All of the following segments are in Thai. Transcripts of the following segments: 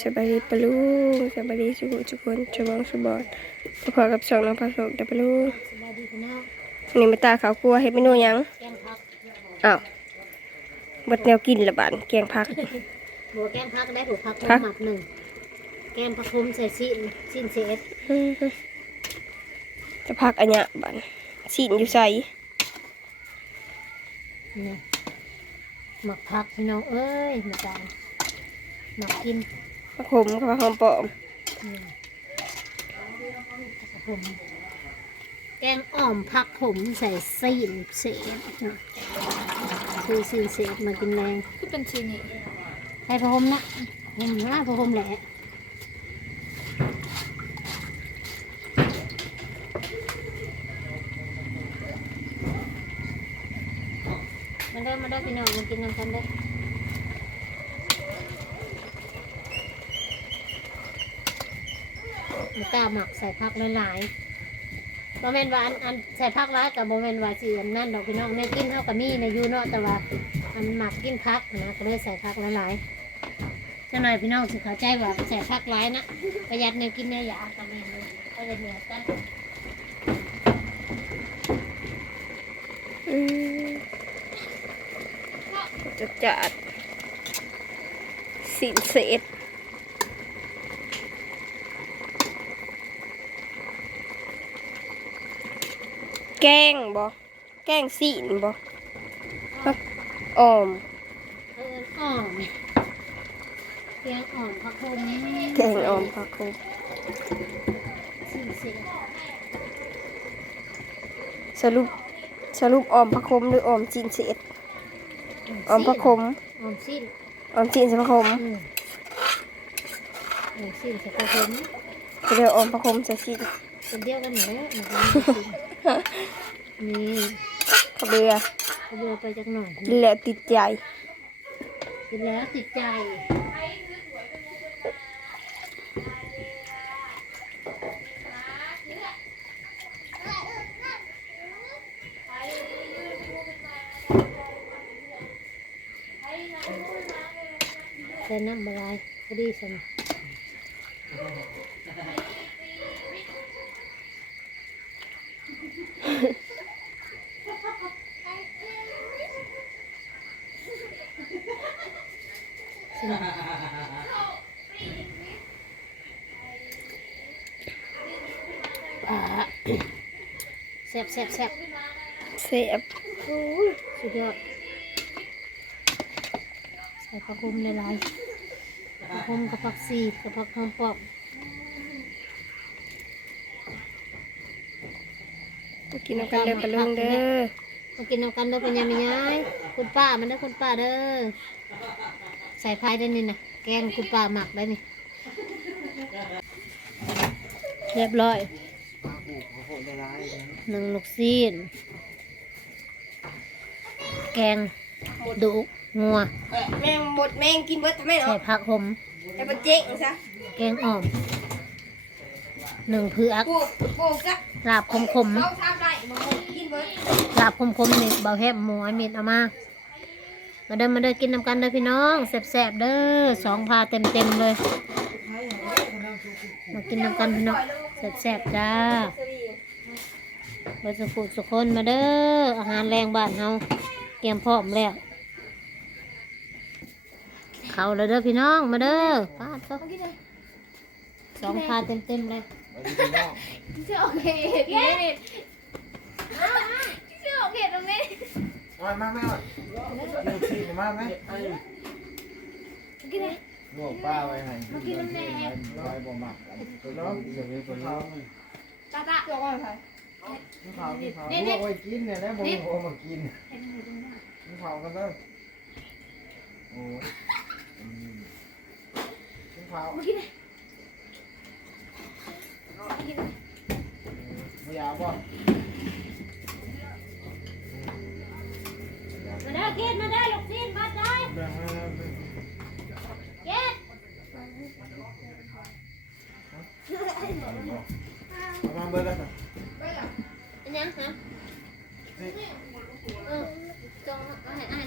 สบายดีปะลุงสบายดีสุขทุกคนชวองสุบอนพอกับสองน้องพาสกเดี๋ยวปะลุงสบายดีพี่น้องอันนี้มาตาเขาวกลัวเฮ็ดเมนูหยังแกงพักอ้าวเบดแนวกินละบาดแกงผักหัวแกงพักได้หัวพักพักหมักหนึ่งแกงผักคมใส่ชิ้นชิ้นเศษอืมจะพักอันเนี้ยบาดสินอยู่ใส่นี่หมักพักพี่น้องเอ้ยมาตามหมักกิน ผักขมกับผักหอมปลอมนี่ผักขมแกงอ่อมผักขมใส่ซีนเศษเนาะคือซีนเศษมากินแรงคือเป็นชีนี่ให้ผักขมนะเห็นไหมผักขมแหละมาเด้อมาเด้อพี่น้องมากินน้ำกันเด้อ มัน ตาหมักใส่ผักหลายๆโมเมนว่าอันอันใส่ผักร้ายกับโมเมนว่าสีอันนั่นดอกพี่น้องแม่กินเท่ากับมีในยูเนาะแต่ว่าอันหมักกินผักนะก็เลยใส่ผักหลายๆจ้าหน่อยพี่น้องสิเข้าใจว่าใส่ผักร้ายนะประหยัดแนกินแนยากันเลยก็เลยเหนียกันอืมจะจัดสินเศษ แกงบ่แกงสินบ่ผักออมเอออ่อมเกียงอ่อมผักโขมแกงออมผักขมสิ่งเสียสรุปสรุปออมผักขมหรือออมจีนเศษออมผักขมอ่อมสิ้นออมจีนใส่ผักขมอืมอ่อมสิ้นใส่ผักโขมก็เรียกออมผักขมใส่จีนเป็นเดียวกันอยู่แล้วหมัก น้ำนี่ข้าวเบื่อเอาเรือไปจักหน่อยกินแล้วติดใจกินแล้วติดใจใส่น้ำอะไรพอดีสมสิอ่า แซ่บแซ่บแซ่บเสียบสุดยอดใส่ผักคุมในลายๆผักคุมกับผักซีดกับผักหอมปอก มากินน้ำกันเด้อปะลุงเด้อมากินน้ำกันเด้อเป็นยังไงยายคุณป้ามันเด้อคุณป้าเด้อใส่พายได้นี่นะแกงคุณป้าหมักได้นี่เรียบร้อยหนึ่งลูกซีนแกงดุงัวแมงหมดแมงกินเบิดทำไมใส่เนาะผักหอมแต่มันเจ๊งซะแกงอ่อมหนึ่งเผือกปลูกปลูกซะลาบขมขมเขาทำไรมาหมดกินเบิดๆ ลาบขมขมๆนี่เบาแฮบหมูไอเม็ดเอามา มาเด้อมาเด้อกินน้ำกันเด้อพี่น้องแซ่บๆเด้อสองพาเต็มเต็มๆเลย มากินน้ำกันพี่น้องแซ่บๆจ้าเราจะฟูดสุกคนมาเด้ออาหารแรงบ้านเฮาเตรียมพร้อมแล้วเข้าเลยเด้อพี่น้องมาเด้อปาดเขาสองพาเต็มเต็มๆเลยจะโอเคเย้จะโอเคตรงนี้มามามาดูทีมาไหมกินเลยลวกป้าไว้ให้กินน้ำแน่ไว้บ่มักตัวน้องเดี๋ยวนี้ตัวน้องตาตาตัวก่อนค่ะกินข้าวกินข้าวลวกไว้กินเนี่ยแล้วบ่บ่มากินกินข้าวกันเด้อโอ้ยกินข้าวกินเลยไม่อยากบ่มาเด้ เกดมาเด้อลูกซีนมาได้แบ่งให้แล้วเกดเอามาเบิดแล้วนะเป็นยังฮะเออจงเอาให้อ่าน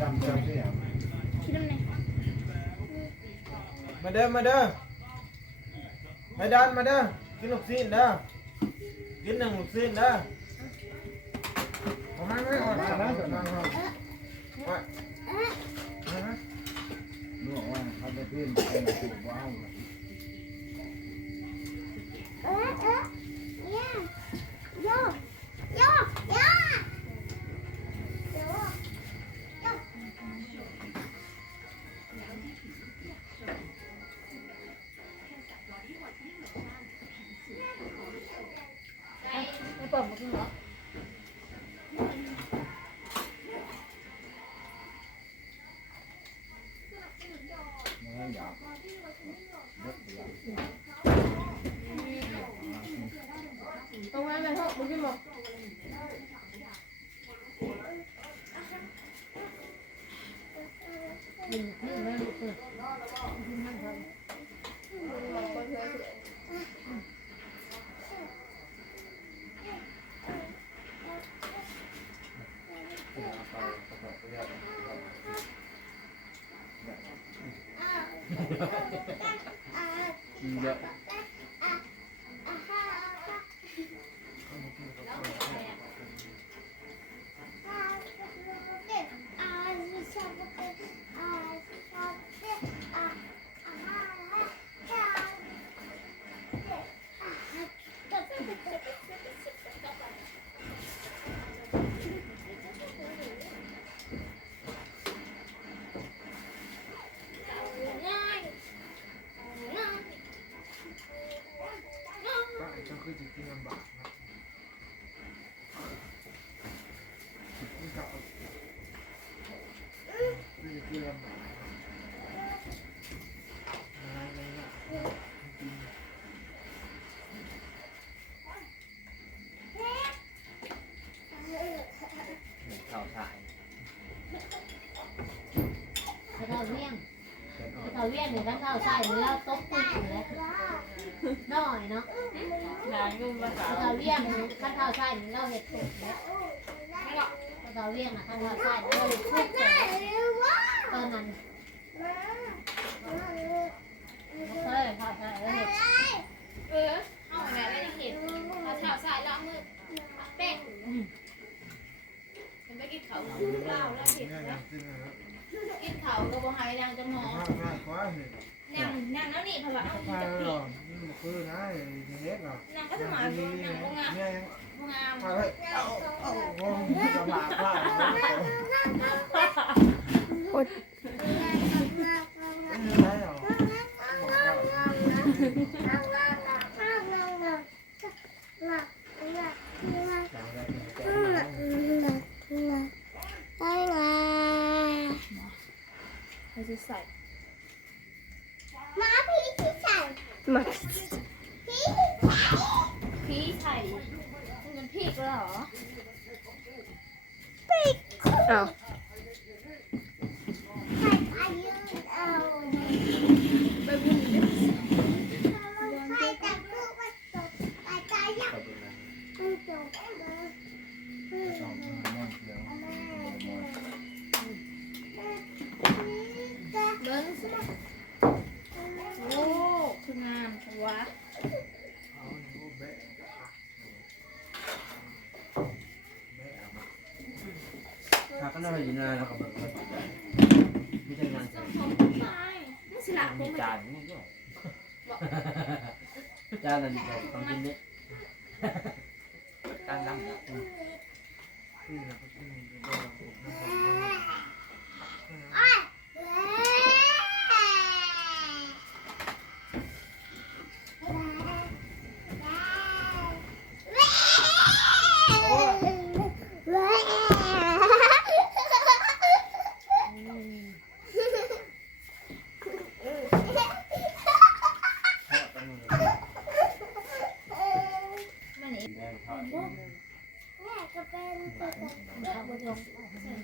จำจำเสียงคิดน้ำไหนมาเด้อมาเด้อมาดันมาเด้อกินลูกซีนเด้อกินหนึ่งลูกซีนเด้อเอามาไม่ออกมาแล้วจะนั่งห้องไปมานะนึกว่าเขาจะขึ้นไปถูกว้าวไม่ปลอมมาขึ้นหรอไม่อยากเอยากตรงนั้นเลยพ่อ มึงขึ้นบอกนี่นี่ไม่รู้คือเยอะ ก็จะคือจะกินลำบากนะนี่ก็คือจะกินลำบากอะไรเนี่ยกิน ข่าวถ่าย กระเทาเวียงกระ เวียงเนี่ยทั้งเท้าใส่เนื้อตกกุ้งแล้วน้อยเนาะนานยุ่งภาษากระเทาเวียงขั้นเท้าใส่เนื้อเห็ดตุกแล้วเทาเวียงอะขั้นเท้าใส่เนื้อเห็ดตุกตอนนั้นเคยเท้าใส่เนื้อเห็ดเออเอาแม่แล้วยังเห็นเอาเท้าใส่ล้ามือแป้งมันไม่กินเขาเล่าแล้วเห็นเนี่ยแล้นะวกินนะกินเขาก็บ่หายนางจะหมอ ง่ายง่ายกว่าเนี่ยนางนางแล้วนี่เพราะว่าเอาพาจะหผิรอดนี่มันคือนะเฮ็ดหรอนางก็จะมายนางก็งามเนี่ยยังงามพาเฮ้ยเอาเอาโอ้ยจะบาดพลาดไม่มีอะไรหรอกเขาจะใส่ มา พี่ใส่มันพริกแล้วเหรอ เอา ไปบุญดิ สองคนนั่งเดียว เบิ้งสิโอ้ เราอยู่นานเราก็แบบมีแต่งานต้องชมไปนี่สิละผมมีไม่จานนี่ด้วยจานนั่นเราต้องกินนี่จานดำ Okay.